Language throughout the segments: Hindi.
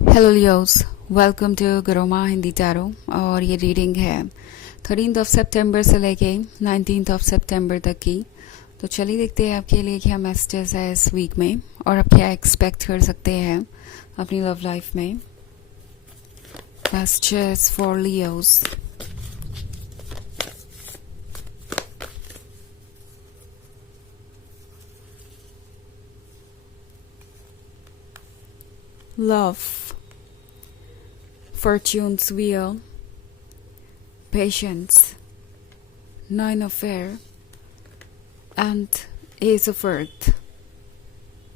हेलो लियोस, वेलकम टू गरोमा हिंदी टैरो। और ये रीडिंग है 13 सितंबर से लेके 19 सितंबर तक की। तो चलिए देखते हैं आपके लिए क्या मैसेजेस है इस वीक में और आप क्या एक्सपेक्ट कर सकते हैं अपनी लव लाइफ में। Messages for Leos. Love, Fortune's Wheel, Patience, Nine of Air, and Ace of Earth.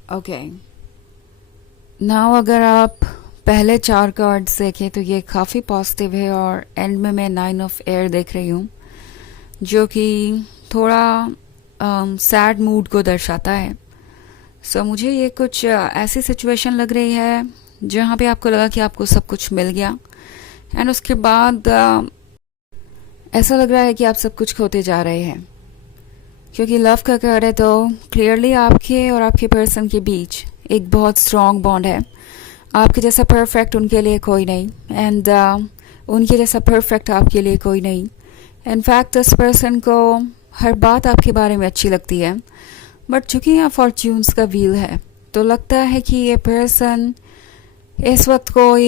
Okay. Now अगर आप पहले 4 कार्ड्स देखें तो ये काफ़ी पॉजिटिव है और एंड में मैं 9 ऑफ एयर देख रही हूँ जो कि थोड़ा सैड मूड को दर्शाता है। सो मुझे ये कुछ ऐसी सिचुएशन लग रही है जहाँ पे आपको लगा कि आपको सब कुछ मिल गया एंड उसके बाद ऐसा लग रहा है कि आप सब कुछ खोते जा रहे हैं, क्योंकि लव का कार्ड है तो क्लियरली आपके और आपके पर्सन के बीच एक बहुत स्ट्रॉन्ग बॉन्ड है। आपके जैसा परफेक्ट उनके लिए कोई नहीं एंड उनके जैसा परफेक्ट आपके लिए कोई नहीं। इनफैक्ट इस पर्सन को हर बात आपके बारे में अच्छी लगती है, बट चूंकि यहाँ फॉर्च्यून्स का व्हील है तो लगता है कि ये पर्सन इस वक्त कोई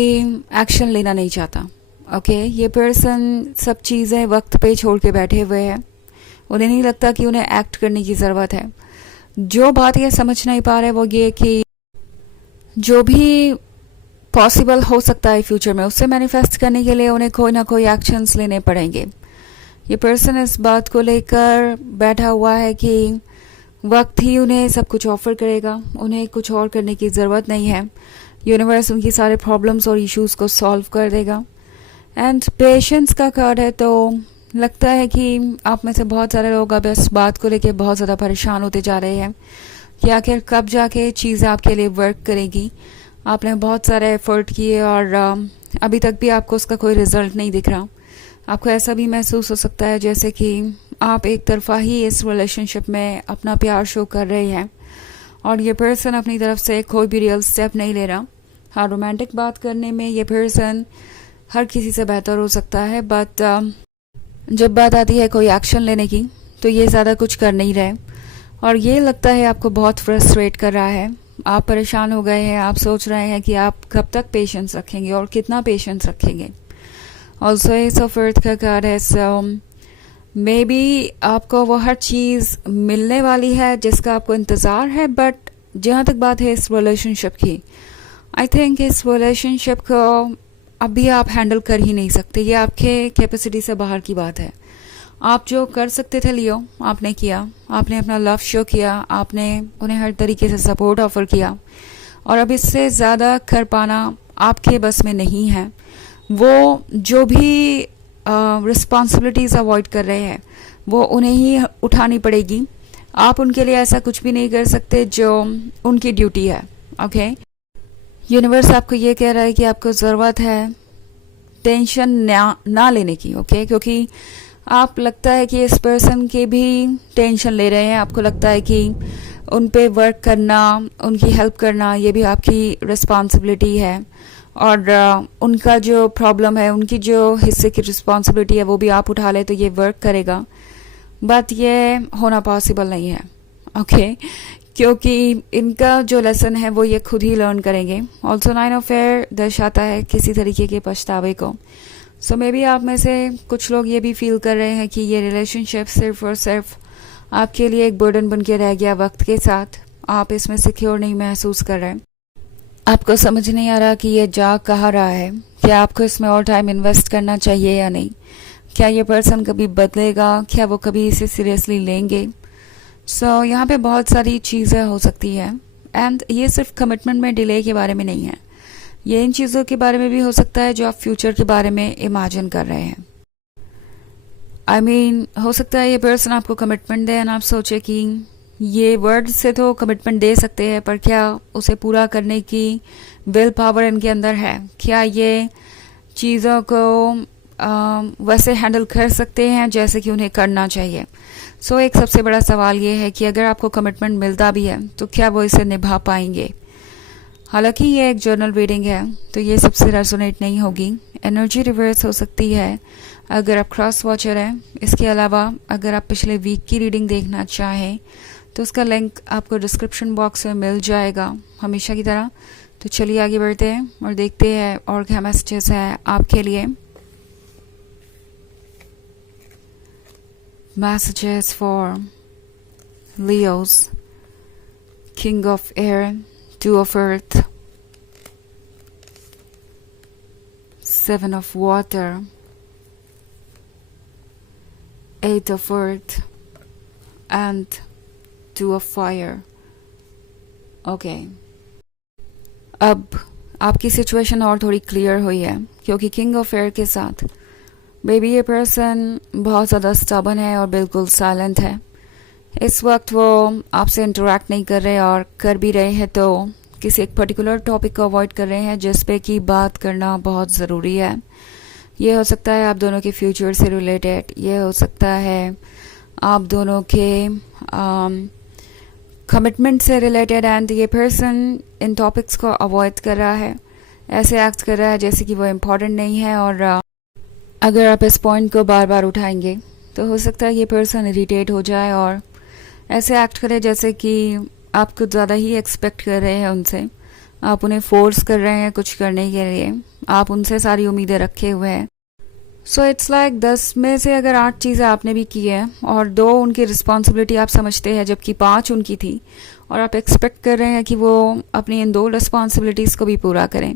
एक्शन लेना नहीं चाहता। ओके, ये पर्सन सब चीज़ें वक्त पे छोड़ के बैठे हुए हैं। उन्हें नहीं लगता कि उन्हें एक्ट करने की ज़रूरत है। जो बात ये समझ नहीं पा रहे वो ये कि जो भी पॉसिबल हो सकता है फ्यूचर में उससे मैनिफेस्ट करने के लिए उन्हें कोई ना कोई एक्शंस लेने पड़ेंगे। ये पर्सन इस बात को लेकर बैठा हुआ है कि वक्त ही उन्हें सब कुछ ऑफर करेगा, उन्हें कुछ और करने की ज़रूरत नहीं है। यूनिवर्स उनकी सारे प्रॉब्लम्स और इश्यूज को सॉल्व कर देगा। एंड पेशेंस का कार्ड है तो लगता है कि आप में से बहुत सारे लोग अब इस बात को लेके बहुत ज़्यादा परेशान होते जा रहे हैं कि आखिर कब जाके चीज़ें आपके लिए वर्क करेगी। आपने बहुत सारे एफर्ट किए और अभी तक भी आपको उसका कोई रिजल्ट नहीं दिख रहा। आपको ऐसा भी महसूस हो सकता है जैसे कि आप एक तरफा ही इस रिलेशनशिप में अपना प्यार शो कर रहे हैं और ये पर्सन अपनी तरफ से कोई भी रियल स्टेप नहीं ले रहा। हाँ, रोमांटिक बात करने में ये पर्सन हर किसी से बेहतर हो सकता है, बट जब बात आती है कोई एक्शन लेने की तो ये ज़्यादा कुछ कर नहीं रहे और ये लगता है आपको बहुत फ्रस्ट्रेट कर रहा है। आप परेशान हो गए हैं, आप सोच रहे हैं कि आप कब तक पेशेंस रखेंगे और कितना पेशेंस रखेंगे। ऑल्सो एस ऑफ अर्थ का कार्ड है, सो मे बी आपको वो हर चीज़ मिलने वाली है जिसका आपको इंतज़ार है, बट जहाँ तक बात है इस रिलेशनशिप की, आई थिंक इस रिलेशनशिप को अभी आप हैंडल कर ही नहीं सकते। ये आपके कैपेसिटी से बाहर की बात है। आप जो कर सकते थे लियो आपने किया, आपने अपना लव शो किया, आपने उन्हें हर तरीके से सपोर्ट ऑफर किया और अब इससे ज़्यादा कर पाना आपके बस में नहीं है। वो जो भी रिस्पॉन्सिबिलिटीज़ अवॉइड कर रहे हैं वो उन्हें ही उठानी पड़ेगी। आप उनके लिए ऐसा कुछ भी नहीं कर सकते जो उनकी ड्यूटी है। ओके, यूनिवर्स आपको ये कह रहा है कि आपको ज़रूरत है टेंशन ना लेने की। ओके, क्योंकि आप लगता है कि इस पर्सन के भी टेंशन ले रहे हैं। आपको लगता है कि उन पे वर्क करना, उनकी हेल्प करना ये भी आपकी रिस्पॉन्सिबिलिटी है और उनका जो प्रॉब्लम है, उनकी जो हिस्से की रिस्पॉन्सिबिलिटी है वो भी आप उठा ले तो ये वर्क करेगा, बट ये होना पॉसिबल नहीं है। ओके, क्योंकि इनका जो लेसन है वो ये खुद ही लर्न करेंगे। ऑल्सो 9 ऑफ एयर दर्शाता है किसी तरीके के पछतावे को। सो मे बी आप में से कुछ लोग ये भी फील कर रहे हैं कि ये रिलेशनशिप सिर्फ और सिर्फ आपके लिए एक बर्डन बन के रह गया वक्त के साथ। आप इसमें सिक्योर नहीं महसूस कर रहे हैं। आपको समझ नहीं आ रहा कि ये जा कहाँ रहा है। क्या आपको इसमें और टाइम इन्वेस्ट करना चाहिए या नहीं? क्या ये पर्सन कभी बदलेगा? क्या वो कभी इसे सीरियसली लेंगे? सो यहाँ पे बहुत सारी चीज़ें हो सकती है एंड ये सिर्फ कमिटमेंट में डिले के बारे में नहीं है। ये इन चीज़ों के बारे में भी हो सकता है जो आप फ्यूचर के बारे में इमेजिन कर रहे हैं। आई मीन हो सकता है ये पर्सन आपको कमिटमेंट दे एंड आप सोचे कि ये वर्ड से तो कमिटमेंट दे सकते हैं, पर क्या उसे पूरा करने की विल पावर इनके अंदर है? क्या ये चीज़ों को वैसे हैंडल कर सकते हैं जैसे कि उन्हें करना चाहिए? सो एक सबसे बड़ा सवाल ये है कि अगर आपको कमिटमेंट मिलता भी है तो क्या वो इसे निभा पाएंगे? हालांकि ये एक जर्नल रीडिंग है तो ये सबसे रेजोनेट नहीं होगी। एनर्जी रिवर्स हो सकती है अगर आप क्रॉस वॉचर हैं। इसके अलावा अगर आप पिछले वीक की रीडिंग देखना चाहें तो उसका लिंक आपको डिस्क्रिप्शन बॉक्स में मिल जाएगा हमेशा की तरह। तो चलिए आगे बढ़ते हैं और देखते हैं और क्या मैसेजेस है आपके लिए। Messages for Leos, king of air, two of earth, seven of water, eight of earth and two of fire. Okay, अब आपकी सिचुएशन और थोड़ी क्लियर हुई है क्योंकि किंग ऑफ एयर के साथ बेबी ये पर्सन बहुत ज़्यादा स्टबन है और बिल्कुल साइलेंट है। इस वक्त वो आपसे इंटरेक्ट नहीं कर रहे और कर भी रहे हैं तो किसी एक पर्टिकुलर टॉपिक को अवॉइड कर रहे हैं जिस पे कि बात करना बहुत ज़रूरी है। ये हो सकता है आप दोनों के फ्यूचर से रिलेटेड, ये हो सकता है आप दोनों के कमिटमेंट से रिलेटेड। एंड ये पर्सन इन टॉपिक्स को अवॉइड कर रहा है, ऐसे एक्ट कर रहा है जैसे कि वो इम्पोर्टेंट नहीं है। और अगर आप इस पॉइंट को बार बार उठाएंगे तो हो सकता है ये पर्सन इरिटेट हो जाए और ऐसे एक्ट करे जैसे कि आप कुछ ज़्यादा ही एक्सपेक्ट कर रहे हैं उनसे, आप उन्हें फोर्स कर रहे हैं कुछ करने के लिए, आप उनसे सारी उम्मीदें रखे हुए हैं। सो इट्स लाइक 10 में से अगर 8 चीज़ें आपने भी की है और 2 उनकी रिस्पॉन्सिबिलिटी आप समझते हैं जबकि 5 उनकी थी और आप एक्सपेक्ट कर रहे हैं कि वो अपनी इन 2 रिस्पॉन्सिबिलिटीज़ को भी पूरा करें।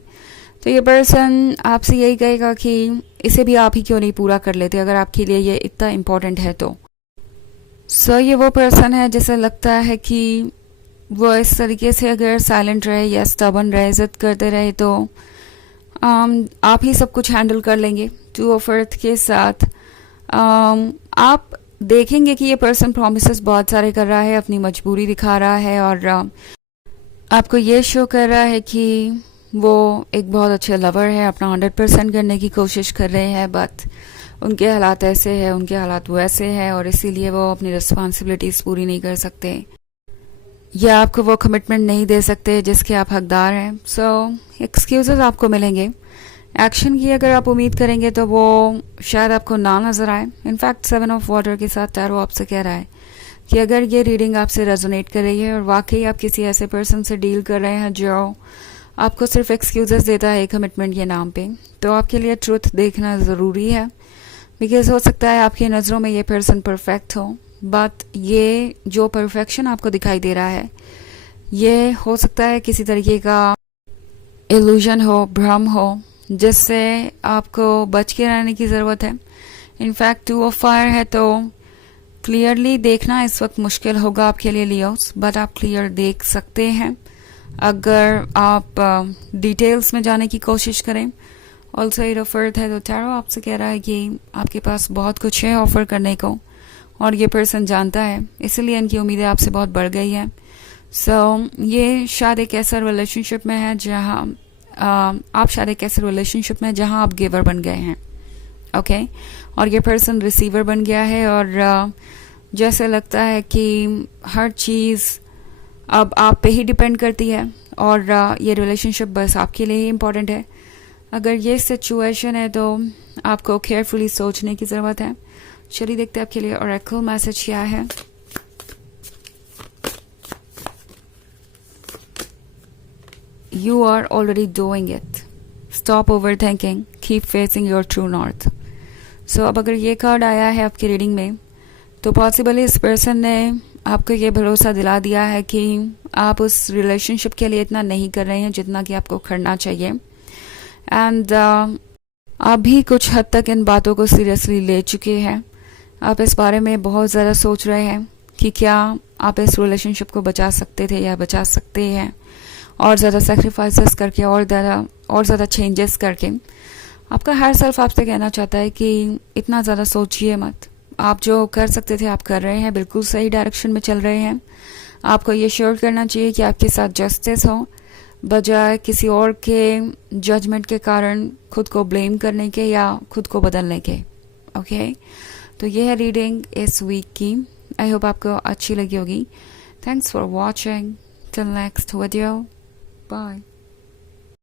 तो ये पर्सन आपसे यही कहेगा कि इसे भी आप ही क्यों नहीं पूरा कर लेते अगर आपके लिए ये इतना इम्पोर्टेंट है तो। सो ये वो पर्सन है जिसे लगता है कि वो इस तरीके से अगर साइलेंट रहे या स्टबन रहे, जिद करते रहे तो आप ही सब कुछ हैंडल कर लेंगे। टू ऑफ अर्थ के साथ आप देखेंगे कि ये पर्सन प्रॉमिसेस बहुत सारे कर रहा है, अपनी मजबूरी दिखा रहा है और आपको ये शो कर रहा है कि वो एक बहुत अच्छे लवर है, अपना 100% करने की कोशिश कर रहे हैं, बट उनके हालात ऐसे हैं, उनके हालात वैसे हैं और इसीलिए वो अपनी रिस्पॉन्सिबिलिटीज़ पूरी नहीं कर सकते या आपको वो कमिटमेंट नहीं दे सकते जिसके आप हकदार हैं। सो एक्सक्यूजेस आपको मिलेंगे। एक्शन की अगर आप उम्मीद करेंगे तो वो शायद आपको ना नज़र आए। इनफैक्ट 7 ऑफ वाटर के साथ टैरो आपसे कह रहा है कि अगर ये रीडिंग आपसे रेजोनेट कर रही है और वाकई आप किसी ऐसे पर्सन से डील कर रहे हैं जो आपको सिर्फ एक्सक्यूजेस देता है कमिटमेंट के नाम पे, तो आपके लिए ट्रुथ देखना ज़रूरी है। बिकॉज हो सकता है आपकी नज़रों में ये पर्सन परफेक्ट हो, बट ये जो परफेक्शन आपको दिखाई दे रहा है ये हो सकता है किसी तरीके का इल्यूजन हो, भ्रम हो, जिससे आपको बच के रहने की ज़रूरत है। इनफैक्ट 2 ऑफ फायर है तो क्लियरली देखना इस वक्त मुश्किल होगा आपके लिए लियोस, बट आप क्लियर देख सकते हैं अगर आप डिटेल्स में जाने की कोशिश करें। ऑल्सो 8 ऑफ अर्थ है तो टैरो आपसे कह रहा है कि आपके पास बहुत कुछ है ऑफर करने को और ये पर्सन जानता है, इसलिए इनकी उम्मीदें आपसे बहुत बढ़ गई हैं। सो ये शायद एक ऐसा रिलेशनशिप में है जहाँ आप शायद एक ऐसे रिलेशनशिप में जहाँ आप गिवर बन गए हैं, ओके और ये पर्सन रिसीवर बन गया है और जैसे लगता है कि हर चीज़ अब आप पे ही डिपेंड करती है और ये रिलेशनशिप बस आपके लिए ही इम्पोर्टेंट है। अगर ये सिचुएशन है तो आपको केयरफुली सोचने की ज़रूरत है। चलिए देखते हैं आपके लिए ओरेकल मैसेज क्या है। You are already doing it. Stop overthinking. Keep facing your true north. So अब अगर ये कार्ड आया है आपकी रीडिंग में तो पॉसिबली इस पर्सन ने आपको ये भरोसा दिला दिया है कि आप उस रिलेशनशिप के लिए इतना नहीं कर रहे हैं जितना कि आपको करना चाहिए। एंड आप भी कुछ हद तक इन बातों को सीरियसली ले चुके हैं। आप इस बारे में बहुत ज़्यादा सोच रहे हैं कि क्या आप इस रिलेशनशिप को बचा सकते थे या बचा सकते हैं, और ज़्यादा सेक्रीफाइसेस करके और ज़्यादा चेंजेस करके। आपका हर सेल्फ आपसे कहना चाहता है कि इतना ज़्यादा सोचिए मत, आप जो कर सकते थे आप कर रहे हैं, बिल्कुल सही डायरेक्शन में चल रहे हैं। आपको ये श्योर करना चाहिए कि आपके साथ जस्टिस हो, बजाय किसी और के जजमेंट के कारण खुद को ब्लेम करने के या खुद को बदलने के। ओके तो ये है रीडिंग इस वीक की। आई होप आपको अच्छी लगी होगी। Thanks for watching. Till next video, bye.